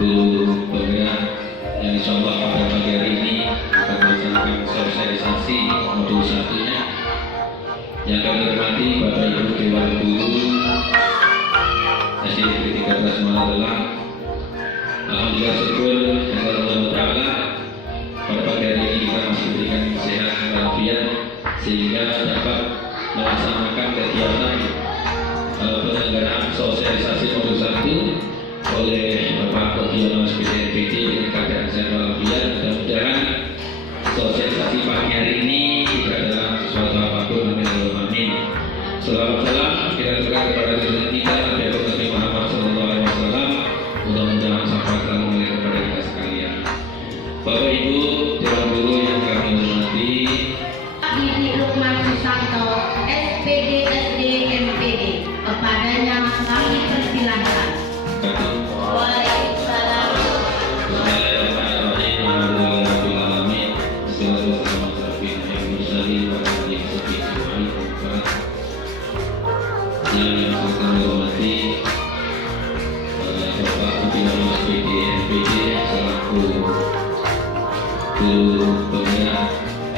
guru penggerak yang insyaallah pada pagi hari ini akan melaksanakan sosialisasi modul satunya. Yang kami hormati Bapak Ibu Dewan Guru SD Negeri 13 Malang. Alhamdulillah syukur kepada Allah Ta'ala pada pagi hari ini kita masih diberikan sehat walafiat sehingga dapat melaksanakan kegiatan penyelenggaraan sosialisasi modul 1 oleh Bapak Kodiono SPDNPD dengan keadaan sehat walafiat. Mudah-mudahan sosialisasi pagi hari ini tidak adalah suatu apapun. Amin. Selamat salam kita aturkan kepada junjungan kita Nabi Muhammad SAW. Mudah-mudahan syafaat selalu kepada kita sekalian. Bapak Ibu Dewan Guru yang kami hormati, Ibu Lukman Susanto, SPD SD MPD, kepadanya kami persilahkan. Waalaikumsalam. Bismillahirrahmanirrahim. Alhamdulillahirabbil alamin. Wassalatu wassalamu ala asyrofil mursalin wa ala alihi washabihi ajmain. Yang kami hormati Bapak Kodiono SPDNPD selaku guru penggerak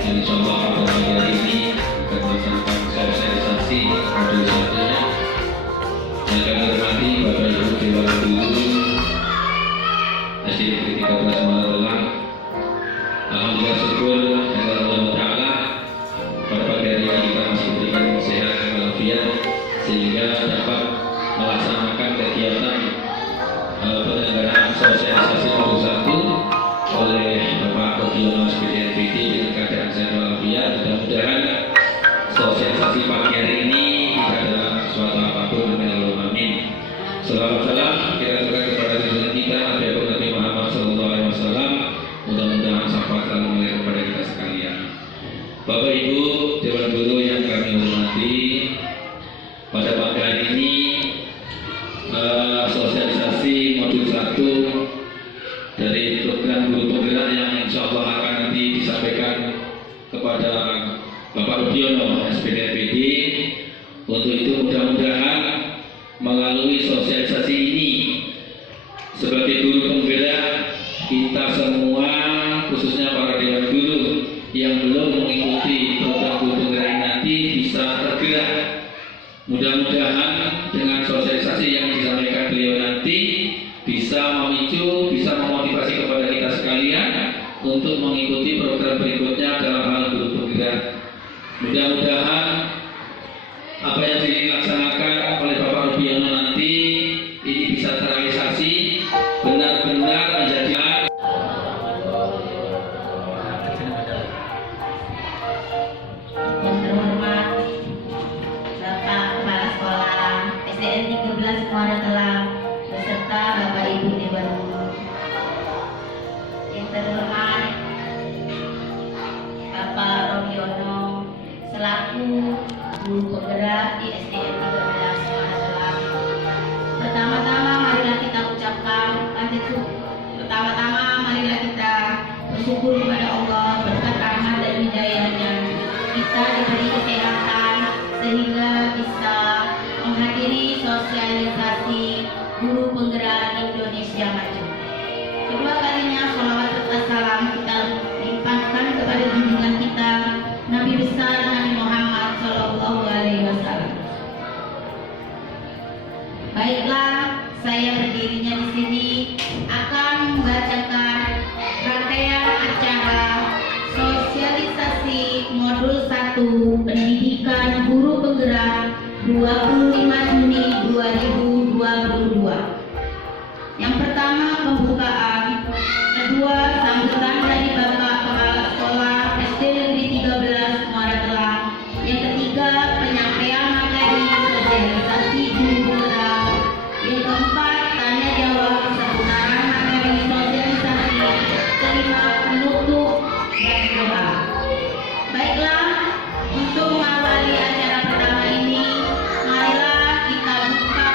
yang insyaallah pada pagi hari ini akan melaksanakan sosialisasi modul satunya. Yang kami hormati Bapak Ibu Dewan Guru SD Negeri 13 Malang. Alhamdulillah syukur kepada Allah Ta'ala pada pagi hari ini kita masih diberikan sehat walafiat sehingga dapat melaksanakan kegiatan penyelenggaraan sosialisasi modul 1 oleh Bapak Kodiono SPDNPD dengan keadaan sehat walafiat. Mudah-mudahan sosialisasi pagi hari ini tidak adalah suatu apapun. Amin. Selamat salam kita aturkan kepada junjungan kita Nabi Muhammad SAW. Mudah-mudahan syafaat selalu kepada kita sekalian. Bapak Ibu Dewan Guru yang kami hormati, pada pagi hari ini sosialisasi modul 1 dari program guru penggerak yang insyaallah akan nanti disampaikan kepada Bapak Kodiono SPDNPD. Untuk itu mudah-mudahan melalui sosialisasi ini sebagai guru penggerak kita semua, khususnya para dewan guru yang belum mengikuti program guru penggerak ini nanti bisa tergerak. Mudah-mudahan dengan sosialisasi yang disampaikan beliau nanti bisa memicu, bisa memotivasi kepada kita sekalian untuk mengikuti program berikutnya dalam hal guru penggerak. Mudah-mudahan apa yang dilaksanakan oleh Bapak Kodiono nanti ini bisa terrealisasi, benar-benar menjadi Yang terhormat Bapak Kepala Sekolah SDN 13 Muara Telang beserta Bapak Ibu Dewan Guru. Yang terhormat Bapak Rodiono selaku guru penggerak di SDN 13 Muara Telang. Pertama-tama marilah kita ucapkan marilah kita bersyukur kepada Allah berkat rahmat dan hidayahnya kita diberi kesehatan sehingga bisa menghadiri sosialisasi guru penggerak Indonesia Maju. Kedua kalinya sholawat serta salam kita limpahkan kepada junjungan kita Nabi besar Nabi Muhammad SAW. Baiklah, saya berdirinya di sini akan membacakan rangkaian acara sosialisasi modul 1 pendidikan guru penggerak 25 Juni 2022. Yang pertama pembukaan, kedua sambutan dari Bapak Kepala Sekolah SD Negeri 13 Muara Telang, yang ketiga penyampaian materi sosialisasi guru penggerak, yang keempat tanya jawab seputaran materi sosialisasi, kelima penutup dan doa. Baiklah, untuk mengawali acara pertama ini, marilah kita buka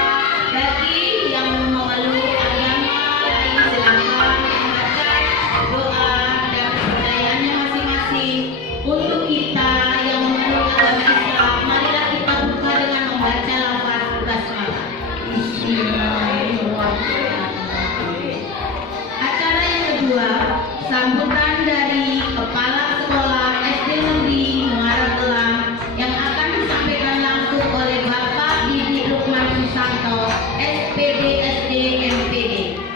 bagi yang memeluk agama lain. Silakan. kedua, sambutan dari Kepala Sekolah SD Negeri Muara Gelang yang akan disampaikan langsung oleh Bapak Didik Lukman Susanto, SPD SD MPD.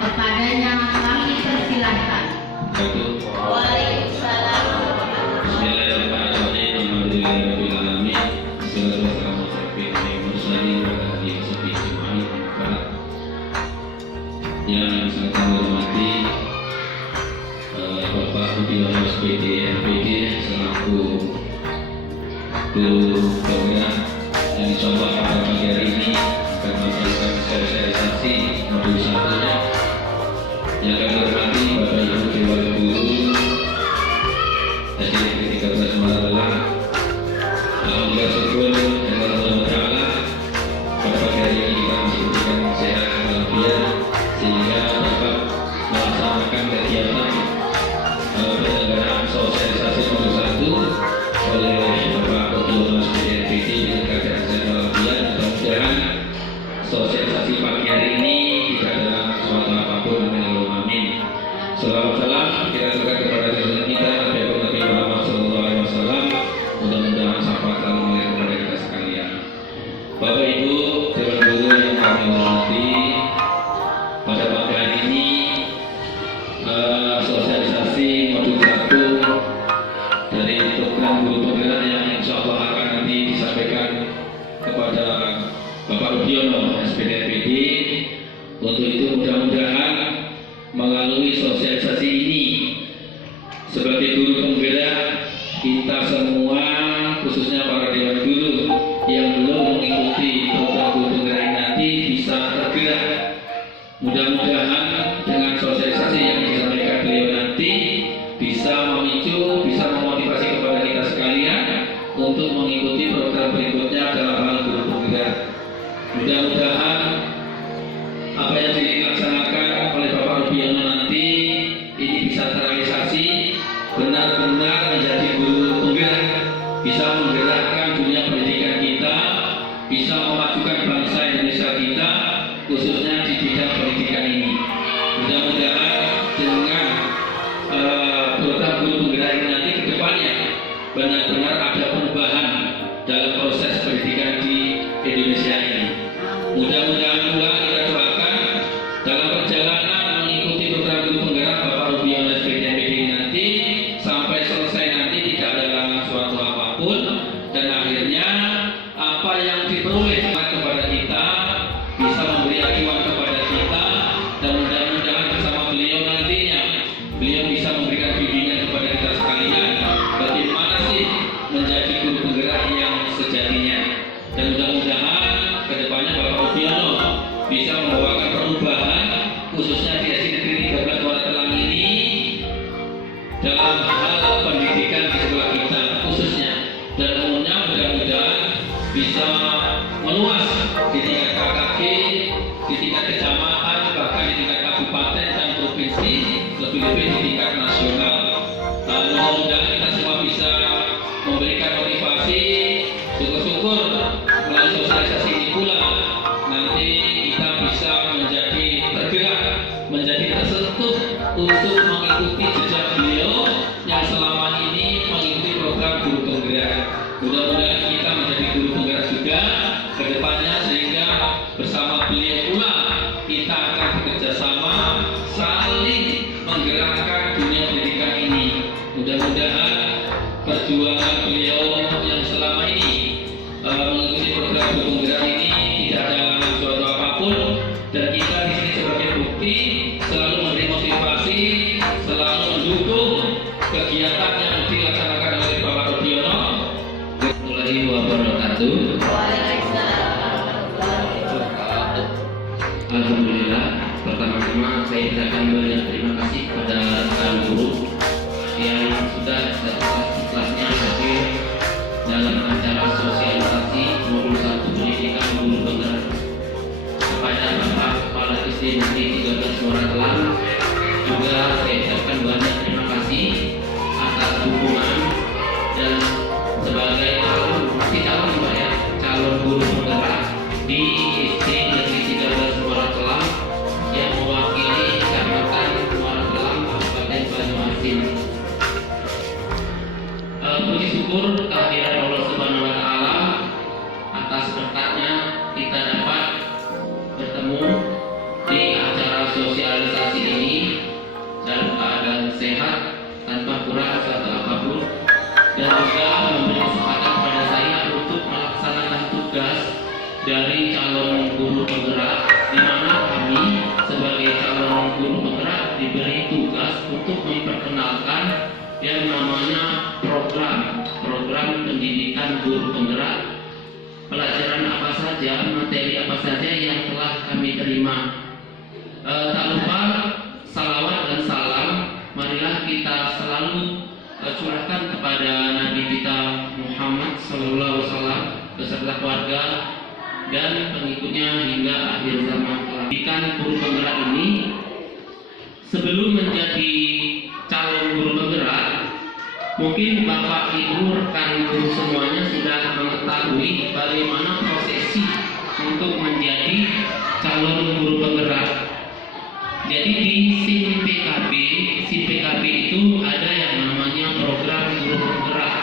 Kepadanya kami persilahkan. Waalaikumsalam. Bismillahirrahmanirrahim. Alhamdulillahirabbil alamin. Wassalatu wassalamu ala sayyidina mursalin wa ala alihi washabihi ajmain. Yang sangat kami hormati Bapak Budiono SPD MPD selaku guru program yang dicoba pada pagi hari ini akan melakukan sosialisasi modul 1-nya. Yang kami hormati Bapak Ibu Dewan Guru SD Negeri 13 Muara Gelang. Alhamdulillah syukur kepada Allah Ta'ala pada pagi hari ini kita masih diberikan sehat walafiat sehingga dapat melaksanakan kegiatan penyelenggaraan sosialisasi modul 1 oleh Bapak Budiono SPD MPD dengan keadaan sehat walafiat. Mudah-mudahan sosialisasi pagi hari ini tidak ada suatu apapun. Amin. Salawat salam kita aturkan kepada junjungan kita Nabi Muhammad SAW. Mudah-mudahan syafaat selalu mengalir kepada kita sekalian. Bapak Ibu Dewan Guru yang kami hormati, pada pagi hari ini sosialisasi modul 1 dari program guru penggerak yang insya Allah akan nanti disampaikan kepada Bapak Budiono SPD MPD. Untuk itu mudah-mudahan melalui sosialisasi ini sebagai guru penggerak kita semua, khususnya para dewan guru yang belum mengikuti program guru penggerak nanti bisa tergerak. Mudah-mudahan dengan sosialisasi yang disampaikan beliau nanti bisa memicu, bisa memotivasi kepada kita sekalian untuk mengikuti program berikutnya dalam hal guru penggerak. Mudah-mudahan apa yang dilaksanakan oleh Bapak Budiono nanti ini bisa terrealisasi, benar-benar menjadi guru penggerak, bisa menggerakkan dunia pendidikan kita, bisa memajukan bangsa Indonesia kita, khususnya di bidang pendidikan ini. Mudah-mudahan dengan program guru penggerak ini nanti ke depannya benar-benar ada perubahan dalam proses pendidikan di Indonesia ini. Mudah-mudahan pula kita doakan dalam perjalanan mengikuti program guru penggerak Bapak Budiono SPD MPD nanti sampai selesai nanti tidak ada halangan suatu apapun, dan akhirnya apa yang diperoleh kepada kita bisa memberi acuan kepada kita, dan mudah-mudahan bersama beliau nantinya beliau bisa memberikan bimbingan kepada kita sekalian bagaimana sih menjadi guru penggerak yang sejatinya. Dan mudah-mudahan kedepannya Bapak Budiono bisa membawakan perubahan khususnya di SD Negeri 13 Muara Gelang ini dalam hal pendidikan di sekolah kita khususnya, dan umumnya mudah-mudahan bisa meluas di tingkat KKG, di tingkat kecamatan, bahkan di tingkat kabupaten dan provinsi, lebih-lebih di tingkat nasional. Mudah-mudahan kita semua bisa memberikan motivasi. Syukur-syukur melalui sosialisasi ini pula nanti kita bisa menjadi tergerak, menjadi tersentuh untuk mengikuti jejak beliau yang selama ini mengikuti program guru penggerak. Mudah-mudahan kita menjadi guru penggerak juga ke depannya, sehingga bersama beliau pula kita akan bekerja sama saling menggerakkan dunia pendidikan ini. Mudah-mudahan perjuangan beliau yang selama ini mengikuti program guru penggerak ini tidak ada suatu apapun, dan kita di sini sebagai bukti selalu memberi motivasi, selalu mendukung kegiatan yang dilaksanakan oleh Bapak Budiono. Warahmatullahi wabarakatuh. Alhamdulillah, pertama-tama saya ucapkan banyak terima kasih kepada rekan guru yang sudah ikhlasnya hadir dalam acara sosialisasi modul 1 pendidikan guru penggerak. Kepada Bapak Kepala SD Negeri 13 Muara Gelang juga saya ucapkan banyak terima kasih atas dukungan, dan sebagai calon guru penggerak di SD Negeri 13 Muara Gelang yang mewakili Kecamatan Muara Gelang Kabupaten tugas untuk memperkenalkan yang namanya program pendidikan guru penggerak, pelajaran apa saja, materi apa saja yang telah kami terima. Tak lupa salawat dan salam marilah kita selalu curahkan kepada Nabi kita Muhammad SAW beserta keluarga dan pengikutnya hingga akhir zaman. Pendidikan guru penggerak ini, sebelum menjadi calon guru penggerak, mungkin Bapak Ibu rekan guru semuanya sudah mengetahui bagaimana prosesi untuk menjadi calon guru penggerak. Jadi di SIM PKB itu ada yang namanya program guru penggerak.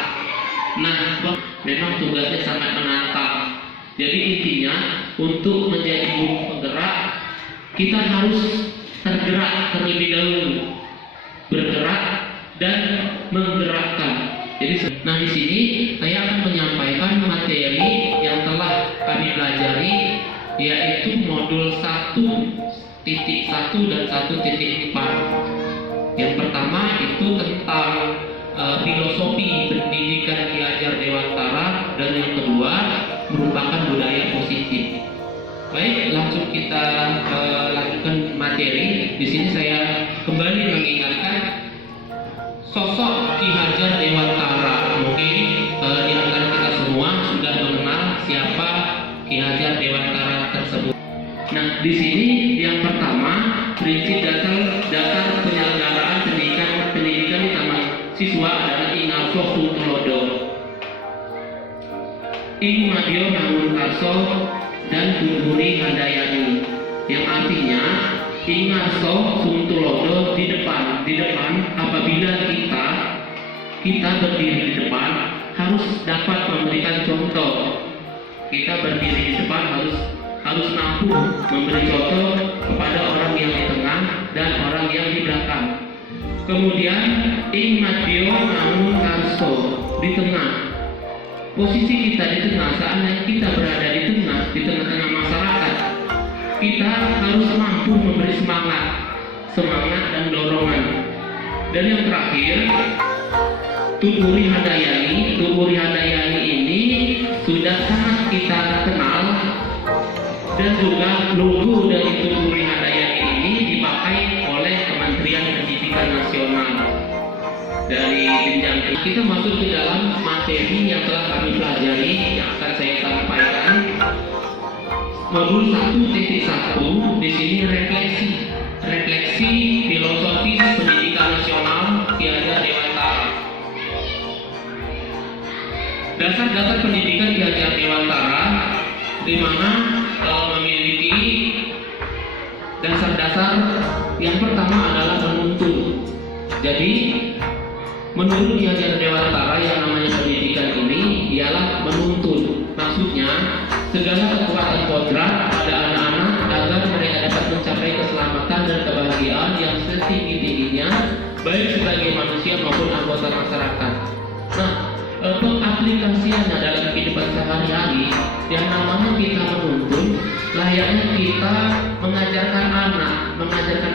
Nah, memang tugasnya sangat menantang. Jadi intinya untuk menjadi guru penggerak kita harus tergerak terlebih dahulu, bergerak dan menggerakkan. Jadi, nah di sini saya akan menyampaikan materi yang telah kami pelajari, yaitu modul 1.1 dan 1.4. Yang pertama itu tentang filosofi pendidikan Ki Hajar Dewantara, dan yang kedua merupakan budaya positif. Baik, langsung kita lanjutkan materi. Di sini saya kembali mengingatkan sosok Ki Hajar Dewantara. Mungkin di antara kita semua sudah mengenal siapa Ki Hajar Dewantara tersebut. Nah, di sini yang pertama prinsip dasar penyelenggaraan pendidikan di taman siswa adalah ingarso tulodo. Ing madyo namun karso dan Guri Handayani, yang artinya ingarso tulodo di depan apabila kita berdiri di depan harus dapat memberikan contoh. Kita berdiri di depan harus mampu memberi contoh kepada orang yang di tengah dan orang yang di belakang. Kemudian ing madyo namun karso, di tengah. Posisi kita di tengah, saatnya kita berada di tengah-tengah masyarakat, kita harus mampu memberi semangat dan dorongan. Dan yang terakhir, Tuturi Handayani ini sudah sangat kita kenal, dan juga logo dari Tuturi Handayani ini dipakai oleh Kementerian Pendidikan Nasional. Dari jenjang kita masuk ke dalam materi yang telah kami pelajari, yang akan saya sampaikan. Modul 1.1 di sini refleksi filosofis pendidikan nasional Ki Hajar Dewantara. Dasar-dasar pendidikan Ki Hajar Dewantara, di mana memiliki dasar-dasar. Yang pertama adalah menuntun. Jadi menurut Ki Hajar Dewantara, yang namanya pendidikan ini ialah menuntun. Maksudnya segala kekuatan kodrat pada anak-anak agar mereka dapat mencapai keselamatan dan kebahagiaan yang setinggi-tingginya, baik sebagai manusia maupun anggota masyarakat. Nah, pengaplikasiannya dalam kehidupan sehari-hari, yang namanya kita menuntun, layaknya kita mengajarkan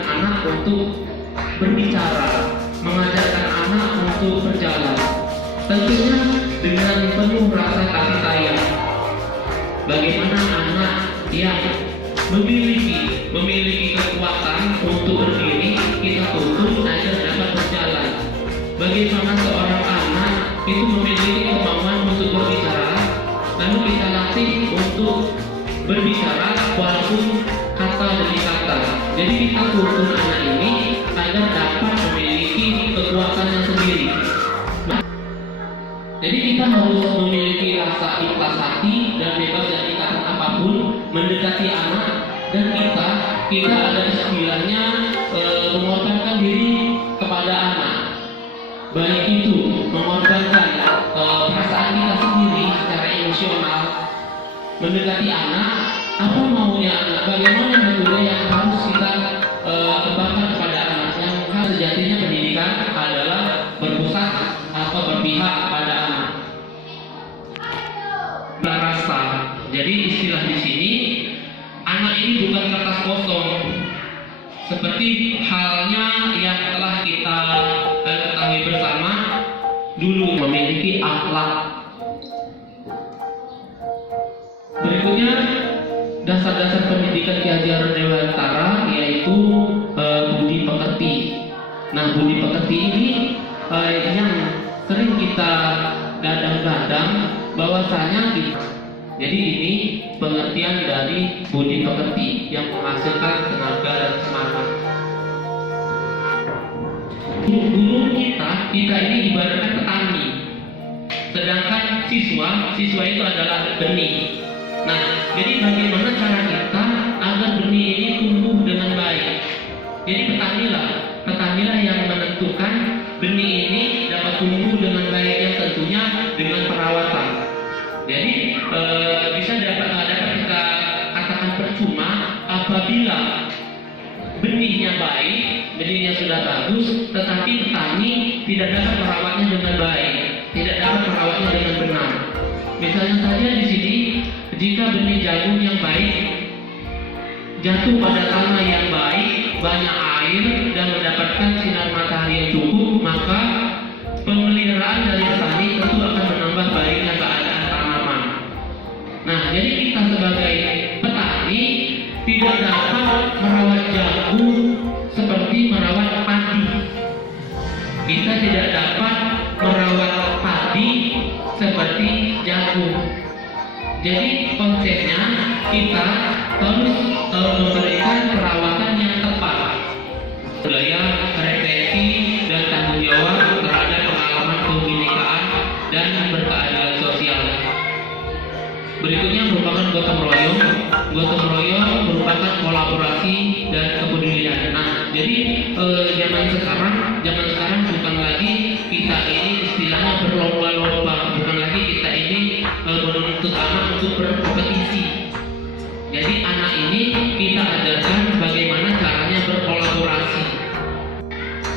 anak untuk berbicara, mengajarkan anak untuk berjalan, tentunya dengan penuh rasa kasih sayang. Bagaimana anak yang memiliki kekuatan untuk berdiri, kita tuntun agar dapat berjalan. Bagaimana seorang anak itu memiliki kemampuan untuk berbicara, lalu kita latih untuk berbicara walaupun kata demi kata. Jadi kita tuntun anak ini agar dapat memiliki kekuatannya sendiri. Jadi kita harus memiliki rasa ikhlas hati dan bebas dari ikatan apapun mendekati anak, dan kita ada istilahnya mengorbankan diri kepada anak. Baik itu mengorbankan perasaan kita sendiri secara emosional, mendekati anak, apa maunya anak, bagaimana metode yang harus kita kembangkan kepada anak. Yang sejatinya pendidikan adalah berpusat atau berpihak pada anak. Rasa. Jadi istilah di sini, anak ini bukan kertas kosong, seperti halnya yang guru memiliki akhlak. Berikutnya dasar-dasar pendidikan Ki Haji Harun Dewantara yaitu budi pekerti. Nah, budi pekerti ini yang sering kita gadang-gadang bahwasanya jadi ini pengertian dari budi pekerti yang menghasilkan tenaga dan semangat. Guru kita ini ibaratkan petani, sedangkan siswa itu adalah benih. Nah, jadi bagaimana cara kita agar benih ini tumbuh dengan baik? Jadi petanilah yang menentukan benih ini dapat tumbuh dengan baik, yang tentunya dengan perawatan. Jadi bisa dapat kita katakan percuma apabila benihnya baik, benihnya sudah bagus, tetapi petani tidak dapat merawatnya dengan baik, tidak dapat merawatnya dengan benar. Misalnya saja di sini, jika benih jagung yang baik jatuh pada tanah yang baik, banyak air dan mendapatkan sinar matahari yang cukup, maka pemeliharaan dari petani tentu akan menambah baiknya keadaan tanaman. Nah, jadi kita sebagai petani tidak dapat merawat jagung seperti merawat padi. Kita tidak dapat merawat padi seperti jagung. Jadi konsepnya kita harus memberikan perawatan yang tepat. Budaya, refleksi, dan tanggung jawab terhadap pengalaman kebinekaan dan berkeadilan sosial. Berikutnya merupakan gotong royong. Gotong royong merupakan kolaborasi dan kepedulian. Nah, jadi zaman sekarang bukan lagi kita ini istilahnya berlomba-lomba, bukan lagi kita ini menuntut anak untuk berkompetisi. Jadi anak ini kita ajarkan bagaimana caranya berkolaborasi.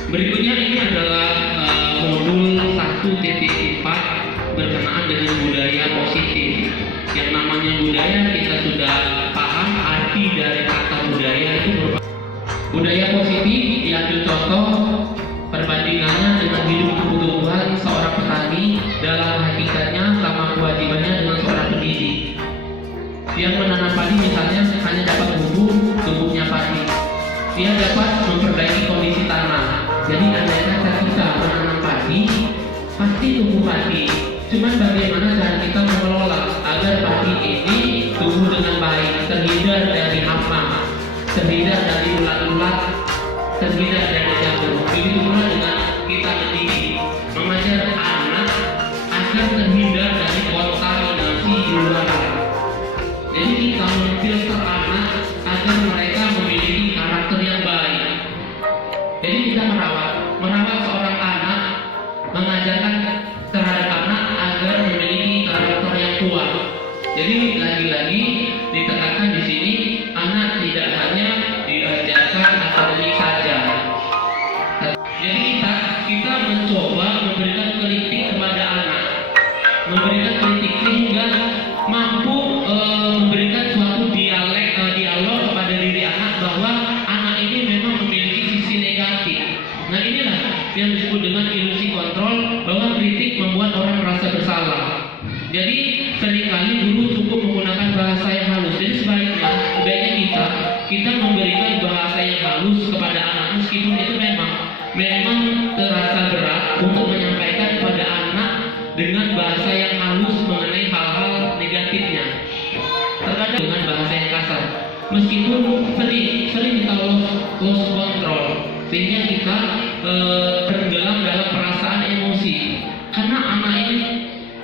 Berikutnya ini adalah modul 1.4 berkenaan dengan budaya positif. Yang namanya budaya kita sudah paham arti dari kata budaya itu merupakan budaya positif. Diambil contoh perbandingannya dengan hidup tumbuh-tumbuhan seorang petani dalam hakikatnya sama kewajibannya dengan seorang pendidik. Yang menanam padi misalnya hanya dapat tumbuhnya padi. Dia dapat memperbaiki kondisi tanah. Jadi andai kata kita menanam padi, pasti tumbuh padi. Cuman bagaimana cara kita mengelola agar padi ini tumbuh dengan baik, terhindar dari hama, terhindar dari ulat-ulat, terhindar dari jamur. Begitu pula dengan kita mendidik, mengajar anak agar terhindar dari kontaminasi di luar. Jadi kita memfilter anak agar mereka memiliki karakter yang baik. Jadi kita merawat seorang anak, mengajarkan terhadap anak agar memiliki karakter yang kuat. Jadi lagi-lagi ditekankan di sini anak tidak hanya diajarkan akademik saja. Jadi kita mencoba memberikan kritik kepada anak, memberikan kritik sehingga mampu memberikan suatu dialog kepada diri anak bahwa anak ini memang memiliki sisi negatif. Nah, inilah yang disebut dengan ilusi kontrol, bahwa kritik membuat orang merasa bersalah. Jadi seringkali guru cukup menggunakan bahasa yang halus. Jadi sebaiknya kita memberikan bahasa yang halus kepada anak, meskipun itu memang terasa berat untuk menyampaikan kepada anak dengan bahasa yang halus mengenai hal-hal negatifnya. Terkadang dengan bahasa yang kasar, meskipun sering kita lost control, sehingga kita tenggelam dalam perasaan emosi, karena anak ini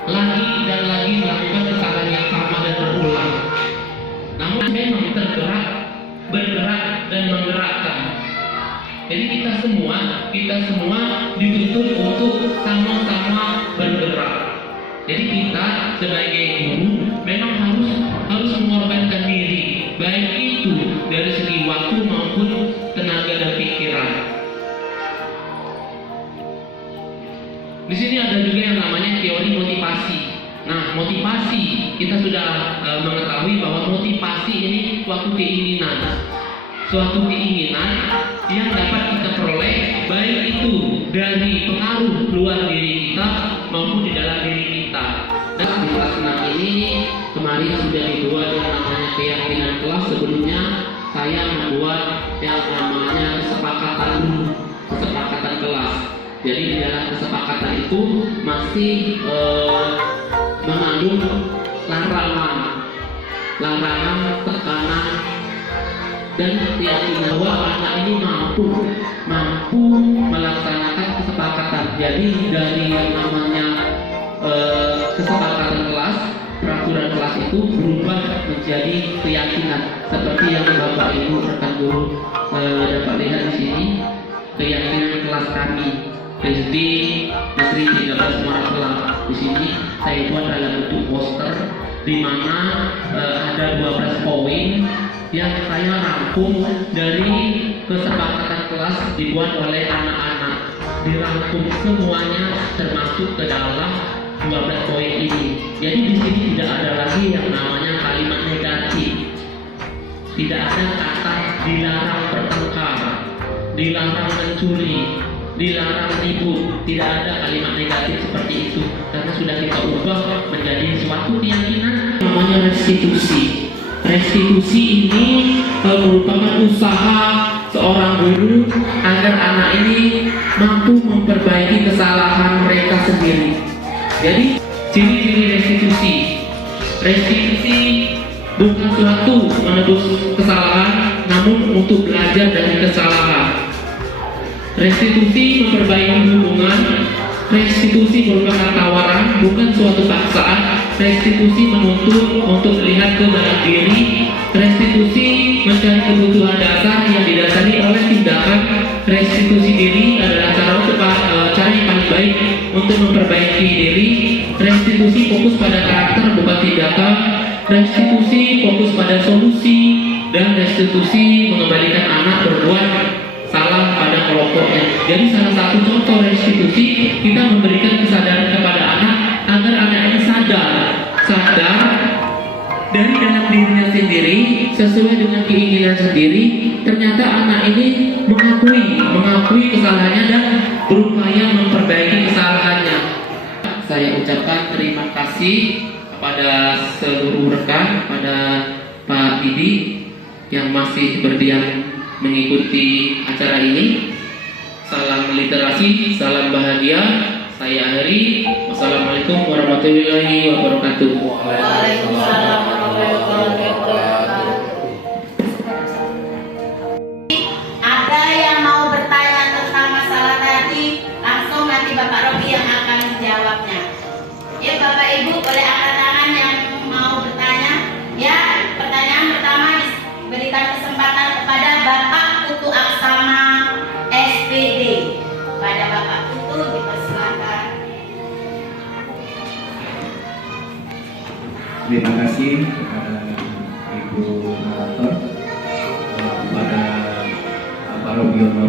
lagi dan lagi melakukan kesalahan yang sama dan berulang. Namun memang bergerak dan menggerakkan. Jadi kita semua dituntut untuk sama-sama bergerak. Jadi kita sebagai guru memang harus mengorbankan diri, baik itu dari segi waktu maupun tenaga dan pikiran. Di sini ada juga yang namanya teori motivasi. Nah, motivasi kita sudah mengetahui bahwa motivasi ini suatu keinginan yang dapat kita peroleh baik itu dari pengaruh luar diri kita maupun di dalam diri kita. Dan di kelas 6 ini kemarin sudah dibuat yang namanya keyakinan kelas. Sebelumnya saya membuat yang namanya kesepakatan kelas. Jadi di dalam kesepakatan itu masih mengandung larangan, tekanan, dan keyakinan bahwa anak ini mampu melaksanakan kesepakatan. Jadi dari yang namanya kesepakatan kelas, peraturan kelas itu berubah menjadi keyakinan. Seperti yang Bapak Ibu rekan guru dapat lihat di sini, keyakinan kelas kami SD Negeri 13 Muara Kelang. Di sini saya buat dalam bentuk poster, di mana ada 12 poin yang saya rangkum dari kesepakatan kelas dibuat oleh anak-anak. Dirangkum semuanya termasuk ke dalam 12 poin ini. Jadi di sini tidak ada lagi yang namanya kalimat negatif. Tidak ada kata dilarang bertengkar, dilarang mencuri, dilarang ribut. Tidak ada kalimat negatif seperti itu, karena sudah kita ubah menjadi suatu keyakinan namanya restitusi. Restitusi ini merupakan usaha seorang guru agar anak ini mampu memperbaiki kesalahan mereka sendiri. Jadi ciri-ciri restitusi bukan suatu menebus kesalahan, namun untuk belajar dari kesalahan. Restitusi memperbaiki hubungan. Restitusi merupakan tawaran, bukan suatu paksaan. Restitusi menuntut untuk melihat ke dalam diri. Restitusi mencari kebutuhan dasar yang didasari oleh tindakan. Restitusi diri adalah cara yang paling baik untuk memperbaiki diri. Restitusi fokus pada karakter, bukan tindakan. Restitusi fokus pada solusi, dan restitusi mengembalikan anak berbuat salah pada kelompoknya. Jadi salah satu contoh restitusi, kita memberikan kesadaran kepada anak agar anak ini sadar dari dalam dirinya sendiri sesuai dengan keinginan sendiri. Ternyata anak ini mengakui kesalahannya dan berupaya memperbaiki kesalahannya. Saya ucapkan terima kasih kepada seluruh rekan, kepada Pak Didi yang masih berdiam mengikuti acara ini. Salam literasi, salam bahagia. Saya akhiri. Wassalamualaikum warahmatullahi wabarakatuh. Waalaikumsalam warahmatullahi wabarakatuh. Ada yang mau bertanya tentang masalah tadi, langsung nanti Bapak Robi yang akan menjawabnya. Ya Bapak Ibu, boleh angkat tangan yang mau bertanya. Ya, pertanyaan pertama berikan kesempatan kepada Bapak Putu Aksama SPD. Pada Bapak Putu dipersilakan. Terima kasih kepada Ibu Moderator, kepada Pak Robiono,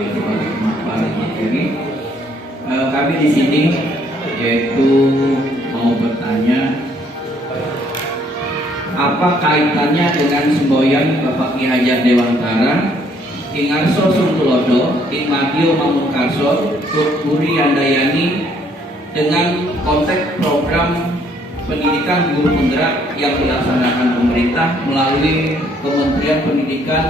kepada Pak Materi. Kami di sini yaitu mau bertanya, apa kaitannya dengan semboyan Bapak Ki Hajar Dewantara, Ing Arso Sungtulodo, Ing Madio Mangunkarso, Buri Yandayani dengan konteks program pendidikan guru penggerak yang dilaksanakan pemerintah melalui Kementerian Pendidikan,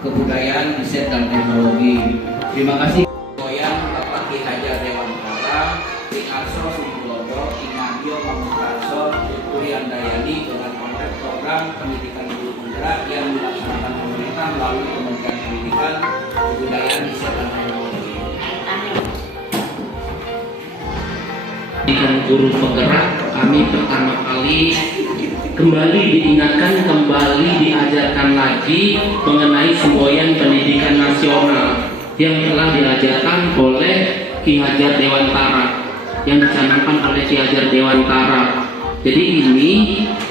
Kebudayaan, Riset dan Teknologi. Terima kasih. Semboyan Bapak Ki Hajar Dewantara, Ing Arso Sungtulodo, Ing Madio Mangunkarso, Buri Yandayani dengan konteks program pendidikan guru penggerak yang dilaksanakan pemerintah melalui Kementerian Pendidikan, Kebudayaan, Riset dan Teknologi. Pendidikan guru penggerak, kami pertama kali kembali diingatkan, kembali diajarkan lagi mengenai semboyan pendidikan nasional yang telah diajarkan oleh Ki Hajar Dewantara, yang dicanangkan oleh Ki Hajar Dewantara. Jadi ini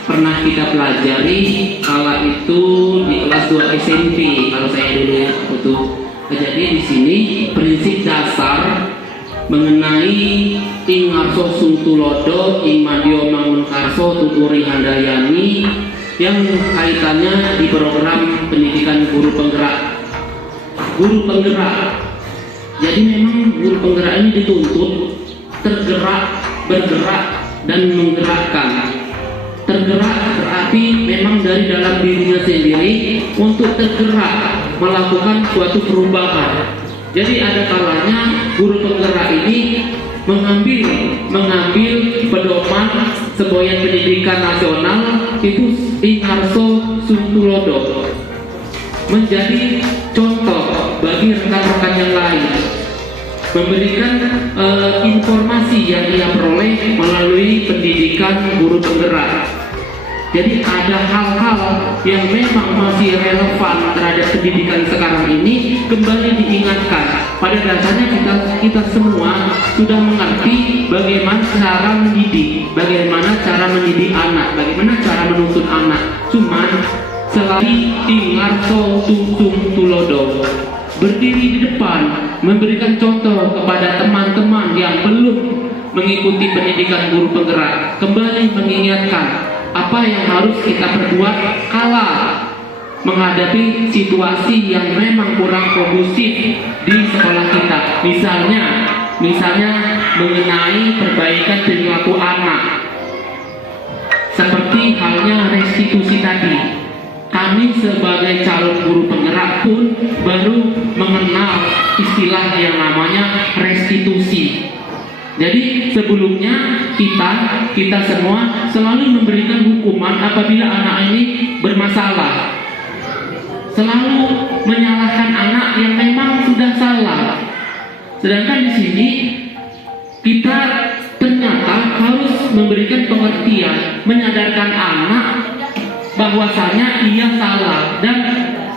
pernah kita pelajari kala itu di kelas 2 SMP kalau saya dulu ya betul. Jadi di sini prinsip dasar mengenai Ing Arso Sungtulodo, Ing Madio Mangunkarso, Tuturi Handayani yang kaitannya di program pendidikan guru penggerak. guru penggerak. Jadi memang guru penggerak ini dituntut tergerak, bergerak, dan menggerakkan. Tergerak berarti memang dari dalam dirinya sendiri untuk tergerak melakukan suatu perubahan. Jadi ada kalanya guru penggerak ini mengambil pedoman semboyan pendidikan nasional itu Ingarso Suntulodo menjadi contoh bagi rekan-rekan yang lain, memberikan informasi yang ia peroleh melalui pendidikan guru penggerak. Jadi ada hal-hal yang memang masih relevan terhadap pendidikan sekarang ini kembali diingatkan. Pada dasarnya kita semua sudah mengerti bagaimana cara mendidik, bagaimana cara mendidik anak, bagaimana cara menuntun anak. Cuman selalu Ingarso Suntulodo berdiri di depan memberikan contoh kepada teman-teman yang belum mengikuti pendidikan guru penggerak, kembali mengingatkan apa yang harus kita perbuat kala menghadapi situasi yang memang kurang kondusif di sekolah kita. Misalnya mengenai perbaikan perilaku anak, seperti halnya restitusi tadi. Kami sebagai calon guru penggerak pun baru mengenal istilah yang namanya restitusi. Jadi sebelumnya kita semua selalu memberikan hukuman apabila anak ini bermasalah, selalu menyalahkan anak yang memang sudah salah. Sedangkan di sini kita ternyata harus memberikan pengertian, menyadarkan anak bahwasanya ia salah dan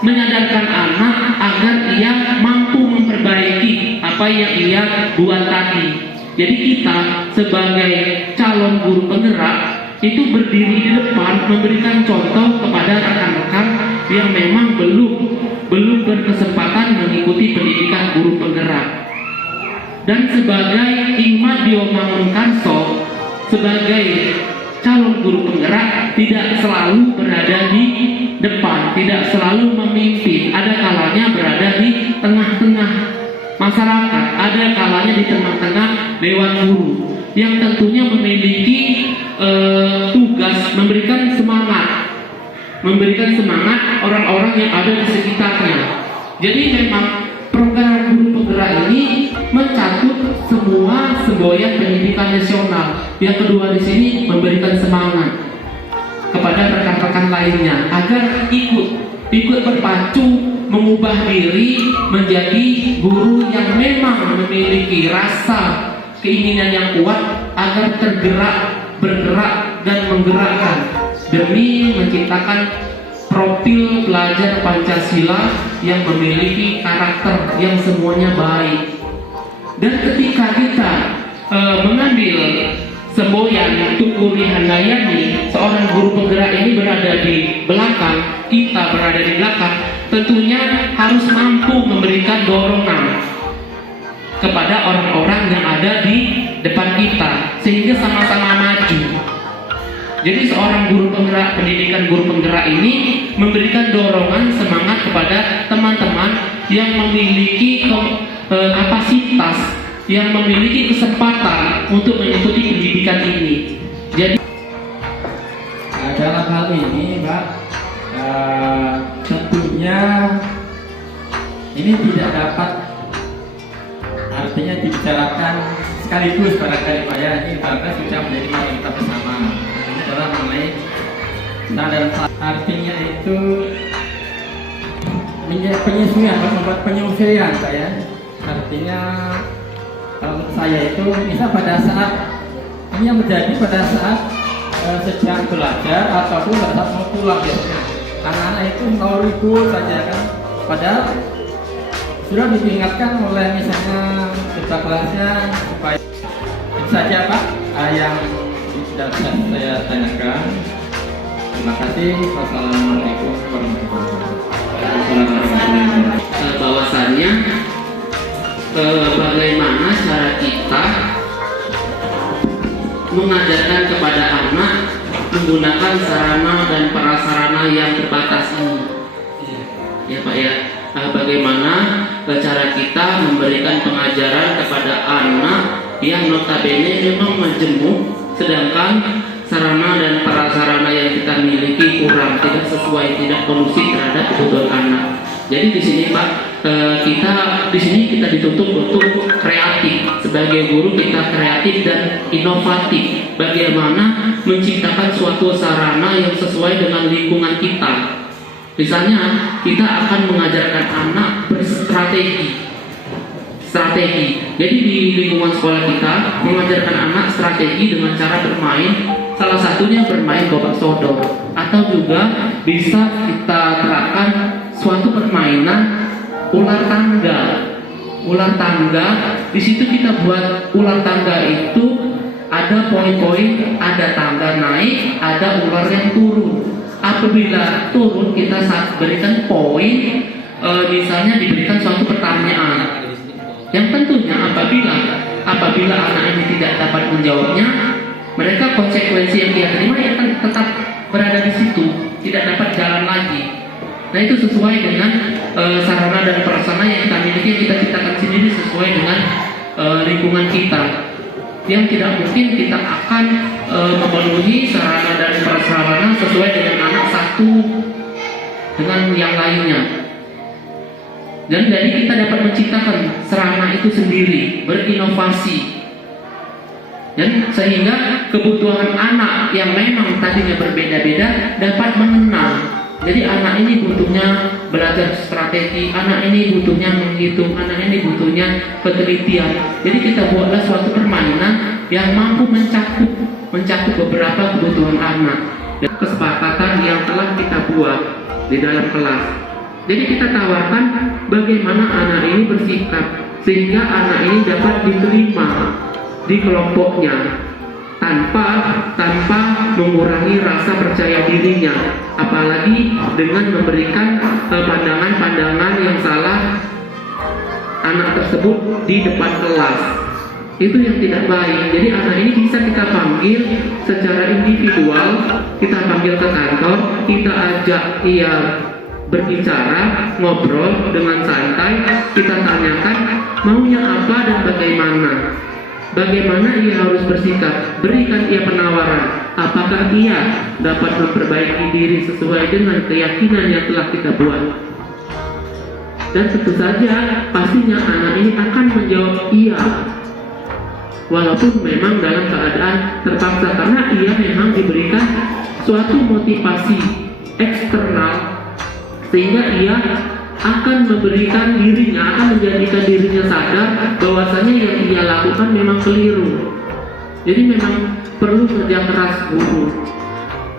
menyadarkan anak agar ia mampu memperbaiki apa yang ia buat tadi. Jadi kita sebagai calon guru penggerak itu berdiri di depan memberikan contoh kepada rekan-rekan yang memang belum berkesempatan mengikuti pendidikan guru penggerak. Dan sebagai Ingmadio Mangunkarso, sebagai calon guru penggerak tidak selalu berada di depan, tidak selalu memimpin. Ada kalanya berada di tengah-tengah masyarakat, ada kalanya di tengah-tengah dewan guru yang tentunya memiliki tugas memberikan semangat orang-orang yang ada di sekitarnya. Jadi memang program guru penggerak ini mencatut semua semboyan pendidikan nasional. Yang kedua di sini memberikan semangat kepada rekan-rekan lainnya agar ikut berpacu mengubah diri menjadi guru yang memang memiliki rasa keinginan yang kuat agar tergerak, bergerak, dan menggerakkan demi menciptakan profil pelajar Pancasila yang memiliki karakter yang semuanya baik. Dan ketika kita mengambil semboyan Tukuri Handayani, seorang guru penggerak ini berada di belakang, kita berada di belakang, tentunya harus mampu memberikan dorongan kepada orang-orang yang ada di depan kita sehingga sama-sama maju. Jadi seorang guru penggerak, pendidikan guru penggerak ini memberikan dorongan semangat kepada teman-teman yang memiliki kapasitas, yang memiliki kesempatan untuk mengikuti pendidikan ini. Jadi dalam hal ini, Mbak, tentunya ini tidak dapat artinya dibicarakan sekaligus barangkali Pak ya. Ini barangkali sudah menjadi hal kita bersama. Ini adalah mengenai standar, artinya itu penyesuaian, membuat penyesuaian Pak ya. Artinya menurut saya itu bisa pada saat ini yang menjadi pada saat sejak belajar ataupun pada saat mau pulang biasanya anak-anak itu mau ribut saja kan, padahal sudah diingatkan oleh misalnya ketua kelasnya supaya itu saja Pak yang sudah saya tanyakan. Terima kasih. Wassalamualaikum warahmatullahi wabarakatuh. Bahwasannya bagaimana cara kita mengajarkan kepada anak menggunakan sarana dan prasarana yang terbatas ini, ya Pak ya. Bagaimana cara kita memberikan pengajaran kepada anak yang notabene memang majemuk, sedangkan sarana dan prasarana yang kita miliki kurang, tidak sesuai, tidak kondusif terhadap kebutuhan anak. Jadi di sini Pak, kita dituntut untuk kreatif. Sebagai guru kita kreatif dan inovatif. Bagaimana menciptakan suatu sarana yang sesuai dengan lingkungan kita. Misalnya kita akan mengajarkan anak berstrategi. Jadi di lingkungan sekolah kita mengajarkan anak strategi dengan cara bermain. Salah satunya bermain gobak sodor, atau juga bisa kita terapkan suatu permainan ular tangga. Di situ kita buat ular tangga itu ada poin-poin, ada tangga naik, ada ular yang turun. Apabila turun kita berikan poin, misalnya diberikan suatu pertanyaan. Yang tentunya apabila anak ini tidak dapat menjawabnya, mereka konsekuensi yang dia terima akan tetap berada di situ, tidak dapat jalan lagi. Nah itu sesuai dengan sarana dan prasarana yang kita miliki, yang kita ciptakan sendiri sesuai dengan lingkungan kita. Yang tidak mungkin kita akan memenuhi sarana dan prasarana sesuai dengan anak satu dengan yang lainnya. Dan jadi kita dapat menciptakan sarana itu sendiri, berinovasi. Dan sehingga kebutuhan anak yang memang tadinya berbeda-beda dapat mengenal. Jadi anak ini butuhnya belajar strategi, anak ini butuhnya menghitung, anak ini butuhnya penelitian. Jadi kita buatlah suatu permainan yang mampu mencakup beberapa kebutuhan anak. Dan kesepakatan yang telah kita buat di dalam kelas. Jadi kita tawarkan bagaimana anak ini bersikap sehingga anak ini dapat diterima di kelompoknya tanpa mengurangi rasa percaya dirinya, apalagi dengan memberikan pandangan-pandangan yang salah anak tersebut di depan kelas. Itu yang tidak baik. Jadi anak ini bisa kita panggil secara individual, kita panggil ke kantor, kita ajak ia berbicara, ngobrol dengan santai, kita tanyakan maunya apa dan bagaimana ia harus bersikap, berikan ia penawaran, apakah ia dapat memperbaiki diri sesuai dengan keyakinan yang telah kita buat. Dan tentu saja pastinya anak ini akan menjawab iya, walaupun memang dalam keadaan terpaksa, karena ia memang diberikan suatu motivasi eksternal sehingga ia akan memberikan dirinya, akan menjadikan dirinya sadar bahwasanya yang ia lakukan memang keliru. Jadi memang perlu kerja keras guru,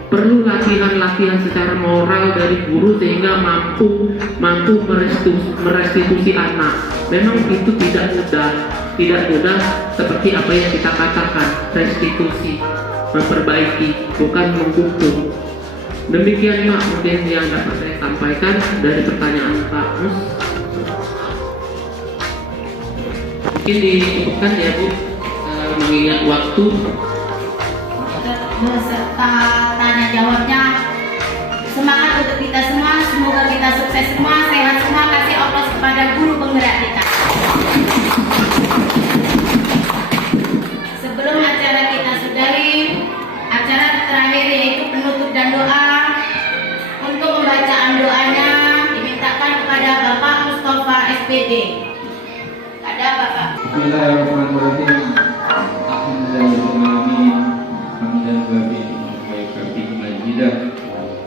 perlu latihan secara moral dari guru sehingga mampu merestitusi anak. Memang itu tidak mudah seperti apa yang kita katakan, restitusi, memperbaiki, bukan menghukum. Demikian Pak mungkin yang dapat saya sampaikan dari pertanyaan Pak Mus. Mungkin dicukupkan ya Bu, mengingat waktu. Beserta tanya jawabnya. Semangat untuk kita semua, semoga kita sukses semua, sehat semua, kasih aplaus kepada guru penggerak kita. Sebelum acara kita sudahi, acara terakhir yaitu penutup dan doa. Untuk pembacaan doanya dimintakan kepada Bapak Mustafa SPD. Ada Bapak. Bismillahirrahmanirrahim. Alhamdulillahirrahmanirrahim. Hamdan wa bihi majidah.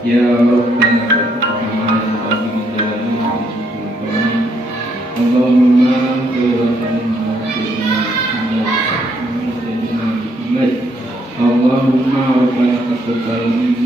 Ya Rabbana Allahumma Allahumma rabbana taqabbal minna